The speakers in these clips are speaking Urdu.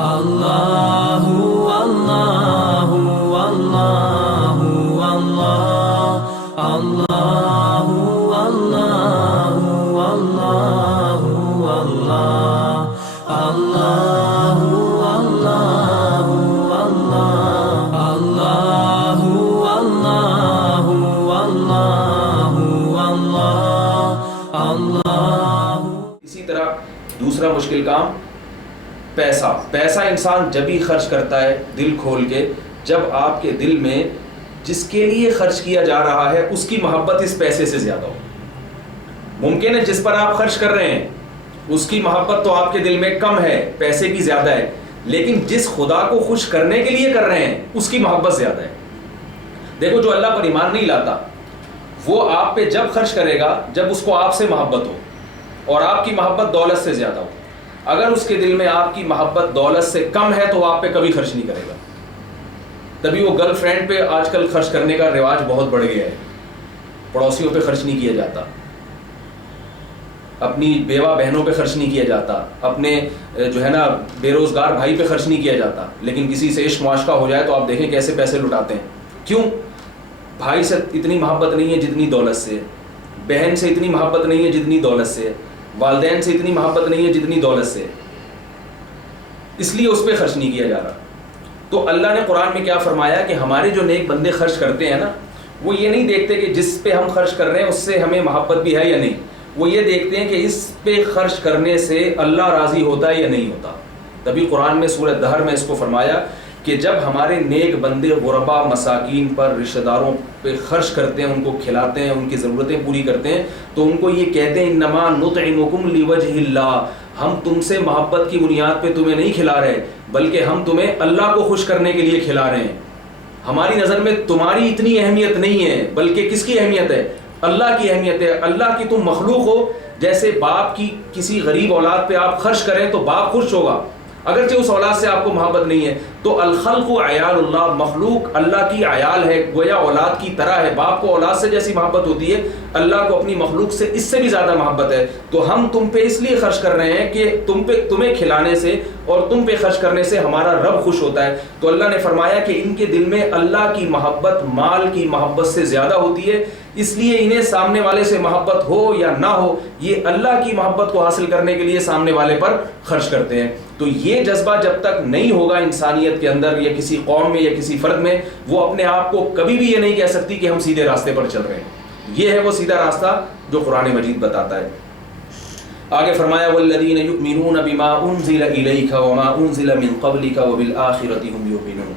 اللہ اللہ اللہ اللہ اللہ اللہ اللہ اللہ اللہ اللہ اللہ اللہ اللہ۔ اسی طرح دوسرا مشکل کام پیسہ انسان جب ہی خرچ کرتا ہے دل کھول کے، جب آپ کے دل میں جس کے لیے خرچ کیا جا رہا ہے اس کی محبت اس پیسے سے زیادہ ہو۔ ممکن ہے جس پر آپ خرچ کر رہے ہیں اس کی محبت تو آپ کے دل میں کم ہے، پیسے کی زیادہ ہے، لیکن جس خدا کو خوش کرنے کے لیے کر رہے ہیں اس کی محبت زیادہ ہے۔ دیکھو جو اللہ پر ایمان نہیں لاتا وہ آپ پہ جب خرچ کرے گا جب اس کو آپ سے محبت ہو اور آپ کی محبت دولت سے زیادہ ہو۔ اگر اس کے دل میں آپ کی محبت دولت سے کم ہے تو وہ آپ پہ کبھی خرچ نہیں کرے گا۔ تبھی وہ گرل فرینڈ پہ آج کل خرچ کرنے کا رواج بہت بڑھ گیا ہے، پڑوسیوں پہ خرچ نہیں کیا جاتا، اپنی بیوہ بہنوں پہ خرچ نہیں کیا جاتا، اپنے جو ہے نا بے روزگار بھائی پہ خرچ نہیں کیا جاتا، لیکن کسی سے عشق معاشقہ ہو جائے تو آپ دیکھیں کیسے پیسے لٹاتے ہیں۔ کیوں؟ بھائی سے اتنی محبت نہیں ہے جتنی دولت سے، بہن سے اتنی محبت نہیں ہے جتنی دولت سے، والدین سے اتنی محبت نہیں ہے جتنی دولت سے، اس لیے اس پہ خرچ نہیں کیا جا رہا۔ تو اللہ نے قرآن میں کیا فرمایا کہ ہمارے جو نیک بندے خرچ کرتے ہیں نا، وہ یہ نہیں دیکھتے کہ جس پہ ہم خرچ کر رہے ہیں اس سے ہمیں محبت بھی ہے یا نہیں، وہ یہ دیکھتے ہیں کہ اس پہ خرچ کرنے سے اللہ راضی ہوتا ہے یا نہیں ہوتا۔ تبھی قرآن میں سورہ دہر میں اس کو فرمایا کہ جب ہمارے نیک بندے غربا مساکین پر رشتہ داروں پہ خرچ کرتے ہیں، ان کو کھلاتے ہیں، ان کی ضرورتیں پوری کرتے ہیں، تو ان کو یہ کہتے ہیں انما نطعمکم لوجہ اللہ، ہم تم سے محبت کی بنیاد پہ تمہیں نہیں کھلا رہے بلکہ ہم تمہیں اللہ کو خوش کرنے کے لیے کھلا رہے ہیں۔ ہماری نظر میں تمہاری اتنی اہمیت نہیں ہے بلکہ کس کی اہمیت ہے؟ اللہ کی اہمیت ہے۔ اللہ کی تم مخلوق ہو، جیسے باپ کی کسی غریب اولاد پہ آپ خرچ کریں تو باپ خوش ہوگا، اگرچہ اس اولاد سے آپ کو محبت نہیں ہے۔ تو الخلق عیال اللہ، مخلوق اللہ کی عیال ہے، گویا اولاد کی طرح ہے۔ باپ کو اولاد سے جیسی محبت ہوتی ہے اللہ کو اپنی مخلوق سے اس سے بھی زیادہ محبت ہے۔ تو ہم تم پہ اس لیے خرچ کر رہے ہیں کہ تمہیں کھلانے سے اور تم پہ خرچ کرنے سے ہمارا رب خوش ہوتا ہے۔ تو اللہ نے فرمایا کہ ان کے دل میں اللہ کی محبت مال کی محبت سے زیادہ ہوتی ہے، اس لیے انہیں سامنے والے سے محبت ہو یا نہ ہو، یہ اللہ کی محبت کو حاصل کرنے کے لیے سامنے والے پر خرچ کرتے ہیں۔ تو یہ جذبہ جب تک نہیں ہوگا انسانیت کے اندر یا کسی قوم میں یا کسی فرد میں، وہ اپنے آپ کو کبھی بھی یہ نہیں کہہ سکتی کہ ہم سیدھے راستے پر چل رہے ہیں۔ یہ ہے وہ سیدھا راستہ جو قرآن مجید بتاتا ہے۔ آگے فرمایا والذین یؤمنون بما انزل الیک وما انزل من قبلک وبالآخرۃ ہم یوقنون۔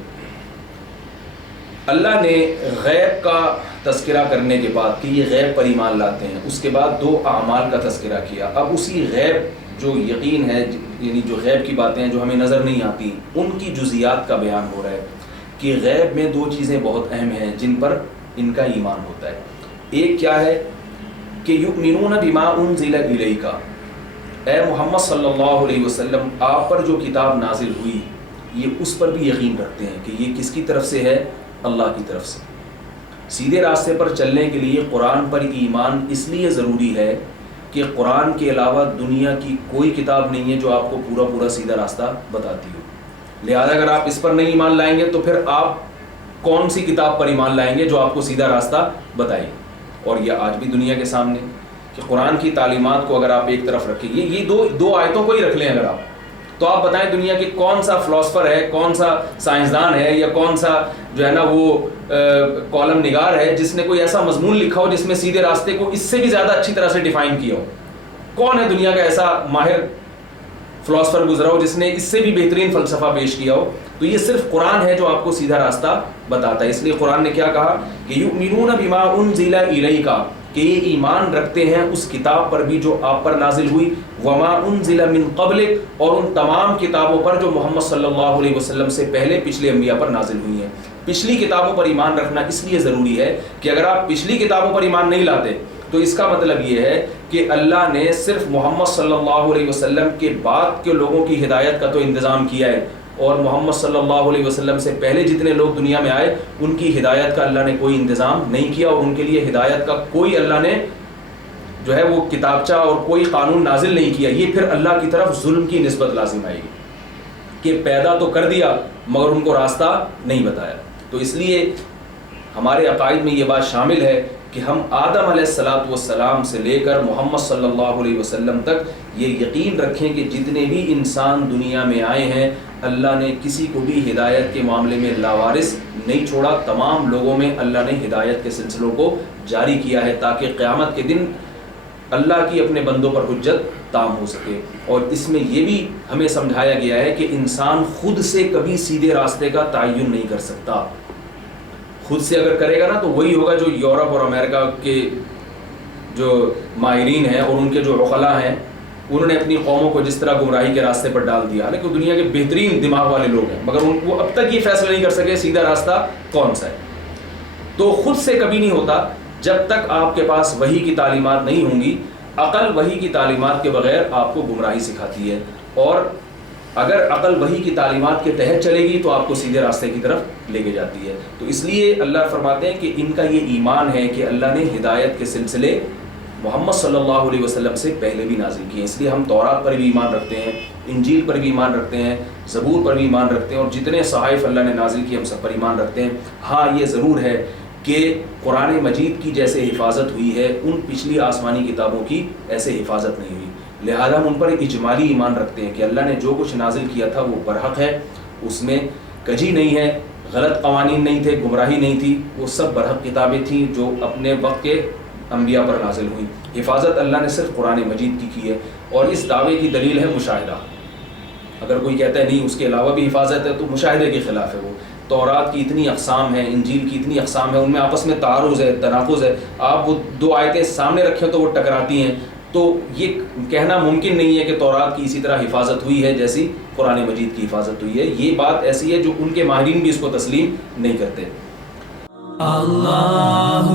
اللہ نے غیب کا تذکرہ کرنے کے بعد کہ یہ غیب پر ایمان لاتے ہیں، اس کے بعد دو اعمال کا تذکرہ کیا۔ اب اسی غیب جو یقین ہے، یعنی جو غیب کی باتیں ہیں جو ہمیں نظر نہیں آتی، ان کی جزیات کا بیان ہو رہا ہے کہ غیب میں دو چیزیں بہت اہم ہیں جن پر ان کا ایمان ہوتا ہے۔ ایک کیا ہے کہ یؤمنون بما انزل الیک، اے محمد صلی اللہ علیہ وسلم آپ پر جو کتاب نازل ہوئی یہ اس پر بھی یقین رکھتے ہیں کہ یہ کس کی طرف سے ہے؟ اللہ کی طرف سے۔ سیدھے راستے پر چلنے کے لیے قرآن پر ایمان اس لیے ضروری ہے کہ قرآن کے علاوہ دنیا کی کوئی کتاب نہیں ہے جو آپ کو پورا پورا سیدھا راستہ بتاتی ہو۔ لہذا اگر آپ اس پر نہیں ایمان لائیں گے تو پھر آپ کون سی کتاب پر ایمان لائیں گے جو آپ کو سیدھا راستہ بتائے؟ اور یہ آج بھی دنیا کے سامنے کہ قرآن کی تعلیمات کو اگر آپ ایک طرف رکھیں، یہ دو آیتوں کو ہی رکھ لیں اگر آپ، تو آپ بتائیں دنیا کی کون سا فلاسفر ہے، کون سا سائنسدان ہے، یا کون سا جو ہے نا وہ کالم نگار ہے جس نے کوئی ایسا مضمون لکھا ہو جس میں سیدھے راستے کو اس سے بھی زیادہ اچھی طرح سے ڈیفائن کیا ہو؟ کون ہے دنیا کا ایسا ماہر فلاسفر گزرا ہو جس نے اس سے بھی بہترین فلسفہ پیش کیا ہو؟ تو یہ صرف قرآن ہے جو آپ کو سیدھا راستہ بتاتا ہے۔ اس لیے قرآن نے کیا کہا کہ یؤمنون بما انزل الیک، کہ یہ ایمان رکھتے ہیں اس کتاب پر بھی جو آپ پر نازل ہوئی، وما انزل من قبلک، اور ان تمام کتابوں پر جو محمد صلی اللہ علیہ وسلم سے پہلے پچھلے انبیاء پر نازل ہوئی ہیں۔ پچھلی کتابوں پر ایمان رکھنا اس لیے ضروری ہے کہ اگر آپ پچھلی کتابوں پر ایمان نہیں لاتے تو اس کا مطلب یہ ہے کہ اللہ نے صرف محمد صلی اللہ علیہ وسلم کے بعد کے لوگوں کی ہدایت کا تو انتظام کیا ہے، اور محمد صلی اللہ علیہ وسلم سے پہلے جتنے لوگ دنیا میں آئے ان کی ہدایت کا اللہ نے کوئی انتظام نہیں کیا، اور ان کے لیے ہدایت کا کوئی اللہ نے جو ہے وہ کتابچہ اور کوئی قانون نازل نہیں کیا۔ یہ پھر اللہ کی طرف ظلم کی نسبت لازم آئے گی۔ کہ پیدا تو کر دیا مگر ان کو راستہ نہیں بتایا. تو اس لیے ہمارے عقائد میں یہ بات شامل ہے کہ ہم آدم علیہ السلام سے لے کر محمد صلی اللہ علیہ وسلم تک یہ یقین رکھیں کہ جتنے بھی انسان دنیا میں آئے ہیں اللہ نے کسی کو بھی ہدایت کے معاملے میں لاوارث نہیں چھوڑا. تمام لوگوں میں اللہ نے ہدایت کے سلسلوں کو جاری کیا ہے تاکہ قیامت کے دن اللہ کی اپنے بندوں پر حجت تام ہو سکے. اور اس میں یہ بھی ہمیں سمجھایا گیا ہے کہ انسان خود سے کبھی سیدھے راستے کا تعین نہیں کر سکتا. خود سے اگر کرے گا نا تو وہی ہوگا جو یورپ اور امریکہ کے جو ماہرین ہیں اور ان کے جو عقلاء ہیں انہوں نے اپنی قوموں کو جس طرح گمراہی کے راستے پر ڈال دیا. حالانکہ وہ دنیا کے بہترین دماغ والے لوگ ہیں مگر وہ اب تک یہ فیصلہ نہیں کر سکے سیدھا راستہ کون سا ہے. تو خود سے کبھی نہیں ہوتا جب تک آپ کے پاس وحی کی تعلیمات نہیں ہوں گی. عقل وحی کی تعلیمات کے بغیر آپ کو گمراہی سکھاتی ہے اور اگر عقل وحی کی تعلیمات کے تحت چلے گی تو آپ کو سیدھے راستے کی طرف لے کے جاتی ہے. تو اس لیے اللہ فرماتے ہیں کہ ان کا یہ ایمان ہے کہ اللہ نے ہدایت کے سلسلے محمد صلی اللہ علیہ وسلم سے پہلے بھی نازل کیے. اس لیے ہم تورات پر بھی ایمان رکھتے ہیں, انجیل پر بھی ایمان رکھتے ہیں, زبور پر بھی ایمان رکھتے ہیں اور جتنے صحائف اللہ نے نازل کیے ہم سب پر ایمان رکھتے ہیں. ہاں یہ ضرور ہے کہ قرآن مجید کی جیسے حفاظت ہوئی ہے ان پچھلی آسمانی کتابوں کی ایسے حفاظت نہیں ہوئی. لہذا ہم ان پر اجمالی ایمان رکھتے ہیں کہ اللہ نے جو کچھ نازل کیا تھا وہ برحق ہے, اس میں کجی نہیں ہے, غلط قوانین نہیں تھے, گمراہی نہیں تھی, وہ سب برحق کتابیں تھیں جو اپنے وقت کے انبیاء پر نازل ہوئیں. حفاظت اللہ نے صرف قرآن مجید کی ہے اور اس دعوے کی دلیل ہے مشاہدہ. اگر کوئی کہتا ہے نہیں اس کے علاوہ بھی حفاظت ہے تو مشاہدے کے خلاف ہے. وہ تورات کی اتنی اقسام ہیں, انجیل کی اتنی اقسام ہیں, ان میں آپس میں تعارض ہے, تناقض ہے. آپ وہ دو آیتیں سامنے رکھیں تو وہ ٹکراتی ہیں. تو یہ کہنا ممکن نہیں ہے کہ تورات کی اسی طرح حفاظت ہوئی ہے جیسی قرآن مجید کی حفاظت ہوئی ہے. یہ بات ایسی ہے جو ان کے ماہرین بھی اس کو تسلیم نہیں کرتے. اللہ